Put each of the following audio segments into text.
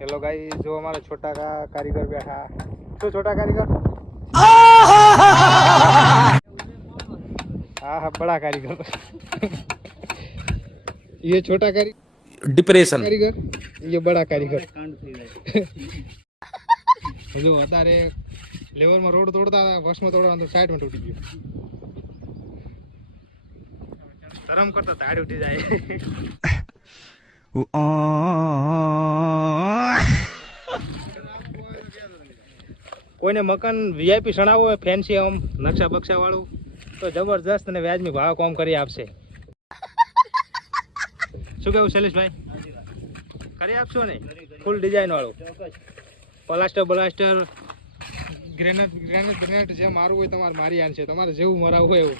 hello guys, जो हमारा छोटा का कारीगर बैठा तो छोटा कारीगर हाँ बड़ा कारीगर ये छोटा कारीगर डिप्रेशन ये बड़ा कारीगर जो अतारे लेवल में रोड तोड़ता था बस में तोड़वा तो साइड में तूटी गयो शरम करता ताड़ उठी जाए કોઈને મકાન વીઆઈપી સણાવો હોય ફેન્સી આમ નકશા બક્ષા વાળું તો જબરજસ્ત અને વ્યાજબી ભાવ કોમ કરી આપશે શું કેવું શૈલેષભાઈ કરી આપશો ને ફૂલ ડિઝાઇન વાળું પ્લાસ્ટર ગ્રેનેટ જે મારું હોય તમારે મારી આનશે તમારે જેવું મરાવું હોય એવું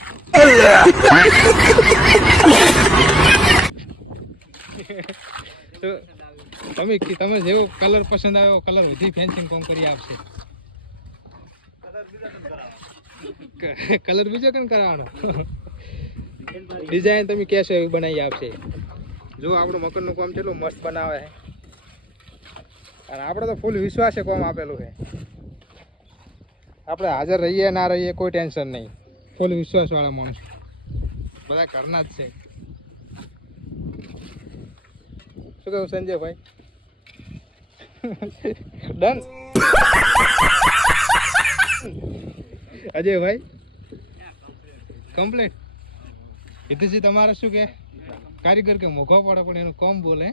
તમે જેવું કલર પસંદ આવ્યો કલર બધી ફેન્સિંગ કોમ કરી આપશે કલર બીજો કેમ કરાવવાનો ડિઝાઇન તમે કહેશો એવી બનાવી આપશે જો આપણું મકાનનું કામ કેટલું મસ્ત બનાવે છે અને આપણે તો ફૂલ વિશ્વાસે કામ આપેલું છે આપણે હાજર રહીએ ના રહીએ કોઈ ટેન્શન નહીં ફૂલ વિશ્વાસવાળા માણસ બધા ઘરના જ છે શું કહું સંજયભાઈ ડન અજયભાઈ કમ્પ્લીટ હિતેશજી તમારે શું કે કારીગર કે મોઘો પડે પણ એનું કમ બોલે